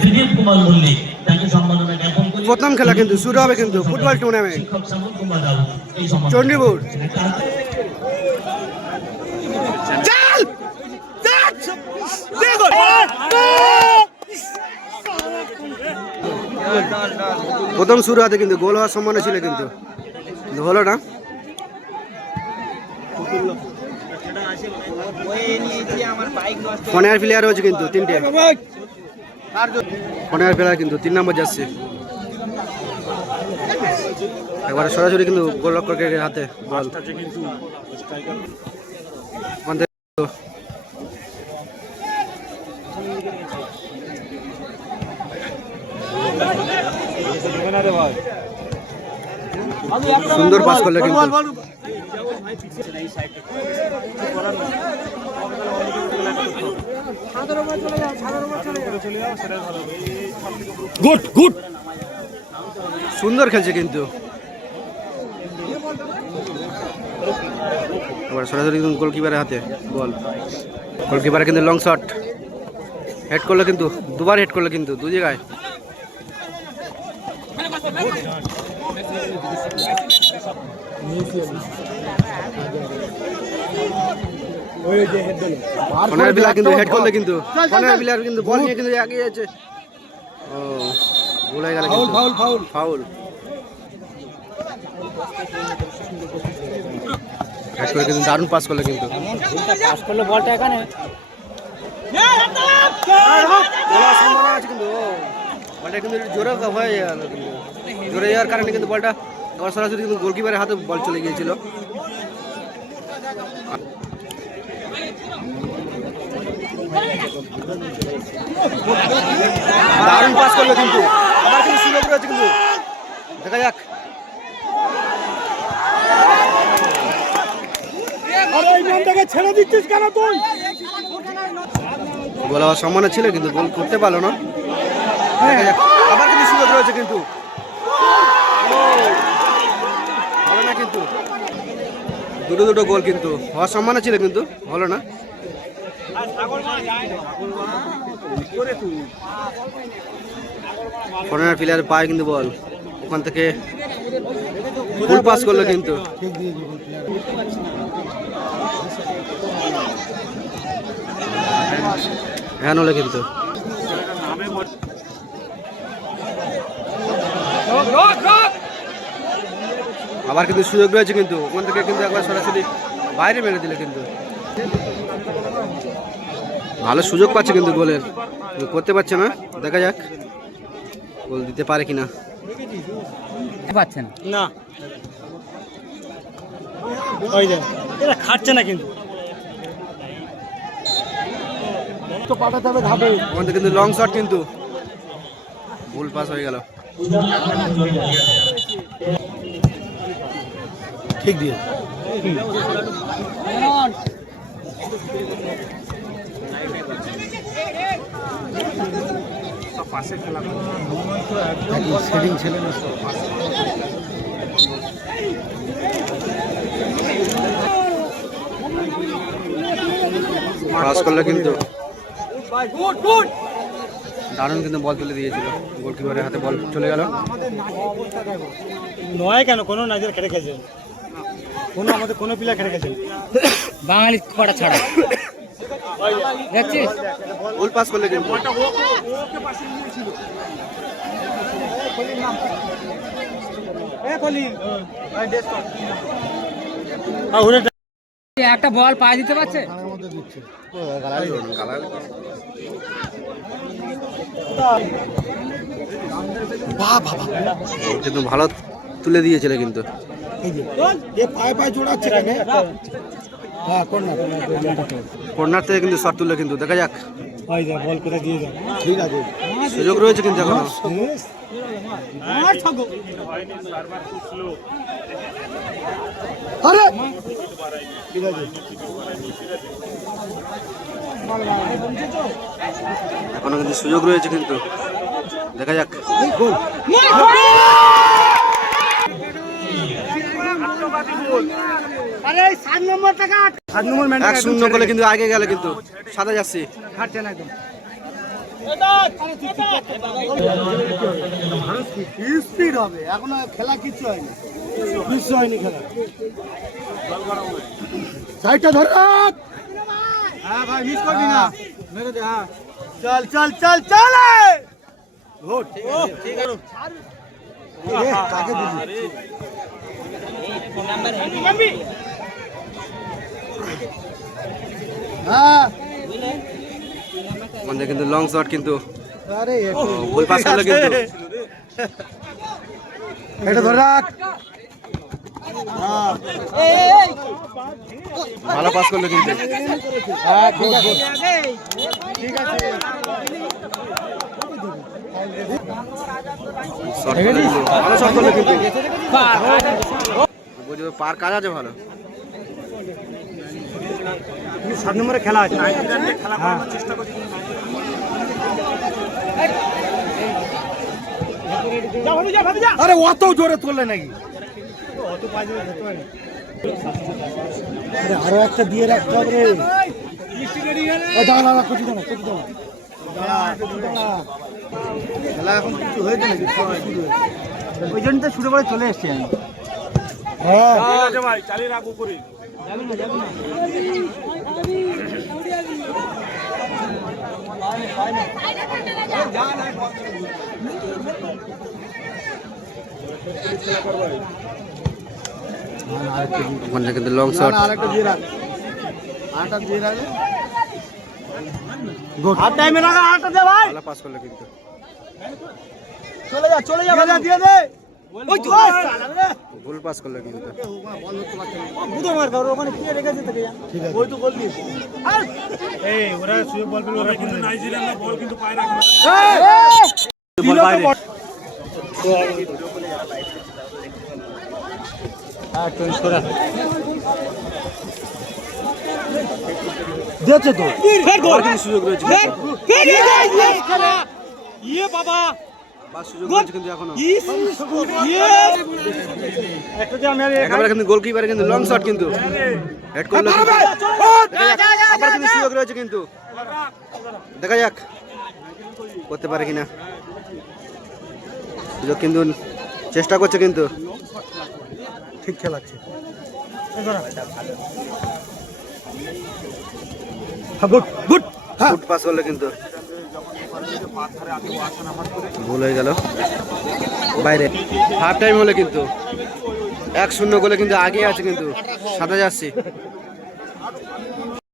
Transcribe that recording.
ত্রিদীপ কুমার মল্লিক তাকে সম্মাননা জ্ঞাপন করি। প্রথম খেলা কিন্তু শুরু হবে কিন্তু ফুটবল টুর্নামেন্ট শিক্ষক শ্যামল কুমার রাও এই সম্মান চণ্ডীপুর। প্রথম শুরু হতে কিন্তু গোল হওয়ার সম্ভাবনা ছিল কিন্তু হলো না। ফোনের প্লেয়ার হচ্ছে কিন্তু তিনটে ফোনের প্লেয়ার কিন্তু 3 নম্বর যাচ্ছে একবারে সরাসরি কিন্তু গোলরক্ষকের হাতে বল। সুন্দর পাস করলে কিন্তু গুড সুন্দর খেলছে কিন্তু এবার সরাসরি গোলকিপারের হাতে বল। গোলকিপার কিন্তু লং শট হেড করলো কিন্তু দুবার হেড করলো কিন্তু দু জায়গায়। ফোনের প্লেয়ার কিন্তু হেড করলে কিন্তু ফোনের প্লেয়ার কিন্তু বল নিয়ে কিন্তু এগিয়ে যাচ্ছে। ও গোল হয়ে গেল কিন্তু ফাউল। হেড করে কিন্তু দারুণ পাস করলে কিন্তু পাস করলো বলটা এখানে বলটা কিন্তু জোরে হয়ে গেল কিন্তু জোরে যাওয়ার কারণে কিন্তু বলটা আবার সরাসরি কিন্তু গোলকিপারের হাতে বল চলে গিয়েছিল। দারুণ পাস করলো কিন্তু আবার কিন্তু সুযোগ রয়েছে কিন্তু দেখা যাক। ছেড়ে দিচ্ছিস কেন তুই? গোল হওয়ার সম্ভাবনা ছিল কিন্তু গোল করতে পারলো না। আবার কিন্তু সুযোগ রয়েছে কিন্তু হলো না কিন্তু দুটো গোল কিন্তু হওয়ার সম্ভাবনা ছিল কিন্তু হলো না। ফরেনার প্লেয়ার পায় কিন্তু বল ওখান থেকে ফুল পাস করলো কিন্তু হ্যাঁ হলো কিন্তু আবার কিন্তু সুযোগ রয়েছে কিন্তু ওখান থেকে কিন্তু একবার সরাসরি বাইরে মেরে দিলে কিন্তু ভালো সুযোগ পাচ্ছে কিন্তু গোলের করতে পারছে না। দেখা যাক গোল দিতে পারে কিনা। পাচ্ছেন না ওই যে এটা খাচ্ছে না কিন্তু তো পাঠাতে হবে ধাপে ওখান থেকে কিন্তু লং শট কিন্তু ভুল পাস হয়ে গেল ঠিক দিয়ে। পাশে খেলা সেটিং ছেলে না পাস করলে কিন্তু দারুণ কিন্তু বল তুলে দিয়েছিল গোলকিপারের হাতে বল চলে গেল। নয় কেন কোনো নাইজার খেটে খেয়েছে কোনো আমাদের কোনো প্লেয়ার খেটে খেয়েছে বাঙালি কটা ছাড়া দেখছিস গোল পাস করলে কিন্তু একটা বল পায়ে দিতে পারছে কিন্তু ভালো তুলে দিয়েছিল কিন্তু কর্নার থেকে কিন্তু শট তুললে কিন্তু দেখা যাক বল কোথায় দিয়ে যাবে ঠিক আছে সুযোগ রয়েছে কিন্তু এখনো এখনো কিন্তু সুযোগ রয়েছে কিন্তু দেখা যাক। আরে 7 নম্বর টাকা 7 নম্বর 1-0 গোলে কিন্তু আগে গেল কিন্তু সাদা যাচ্ছে হাঁটছে না একদম স্পিড হবে, এখনো খেলা কিচ্ছু হয়নি, কিচ্ছু হয়নি খেলা। সাইডটা ধর, হ্যাঁ ভাই মিস করবি না, মেরে দে। হ্যাঁ চল চল চল চল, গুড, ঠিক আছে। কাকে দিলি? হ্যাঁ মানে কিন্তু লং শট কিন্তু আরে গোল পাস করলো কিন্তু এটা ধরে রাখ। ভালো পাস করলো কিন্তু হ্যাঁ ঠিক আছে, ঠিক আছে। শট করলো কিন্তু ভালো শট করলো কিন্তু বুঝবে পার কাজ আছে ভালো 7 নম্বরে খেলা আছে, হ্যাঁ। আরে অত জোরে তোলে নাকি? আরো একটা দিয়ে রাখতে হবে রে। খেলা এখন কিছু হয়েছে নাকি? ওই জন্য তো শুরু করে চলে এসছি আমি। হ্যাঁ ভাই, চালিয়ে রাখবো করি। ওখানে কিন্তু লং শট আরেকটা দিয়ে রাখ, আরেকটা দিয়ে রাখ। গুড, আর টাইমে লাগা, আরেকটা দে ভাই। ভালো পাস করলো কিন্তু চলে যা চলে যা, দিয়ে দে। ওই তো গোল পাস করলো কিন্তু বুদো মার দাও, ওখানে কি রেখেছে তোকে? ঠিক আছে, ওই তো গোল দিয়েছে। এই ওরা সুযোগ বল পেল, ওরা কিন্তু নাইজেরিয়ান না, বল কিন্তু পায় না। বল বাইরে। হ্যাঁ তুই সরা দিয়েছে তো, ফের গোল, কিন্তু সুযোগ রয়েছে ইয়ে বাবা, পাস সুযোগ রয়েছে কিন্তু এখনো একটা যে আমি একেবারে কিন্তু গোলকিপারে কিন্তু লং শট কিন্তু হেড করলো কিন্তু। আবার কিন্তু সুযোগ রয়েছে কিন্তু দেখা যাক করতে পারে কিনা সুযোগ কিন্তু চেষ্টা করছে কিন্তু ঠিক খেলাচ্ছে। গুড গুড, ফুট পাস করলো কিন্তু ভুল হয়ে গেল বাইরে। হাফ টাইম হলে কিন্তু 1-0 গোলে কিন্তু আগে আছে কিন্তু সাদা জার্সি।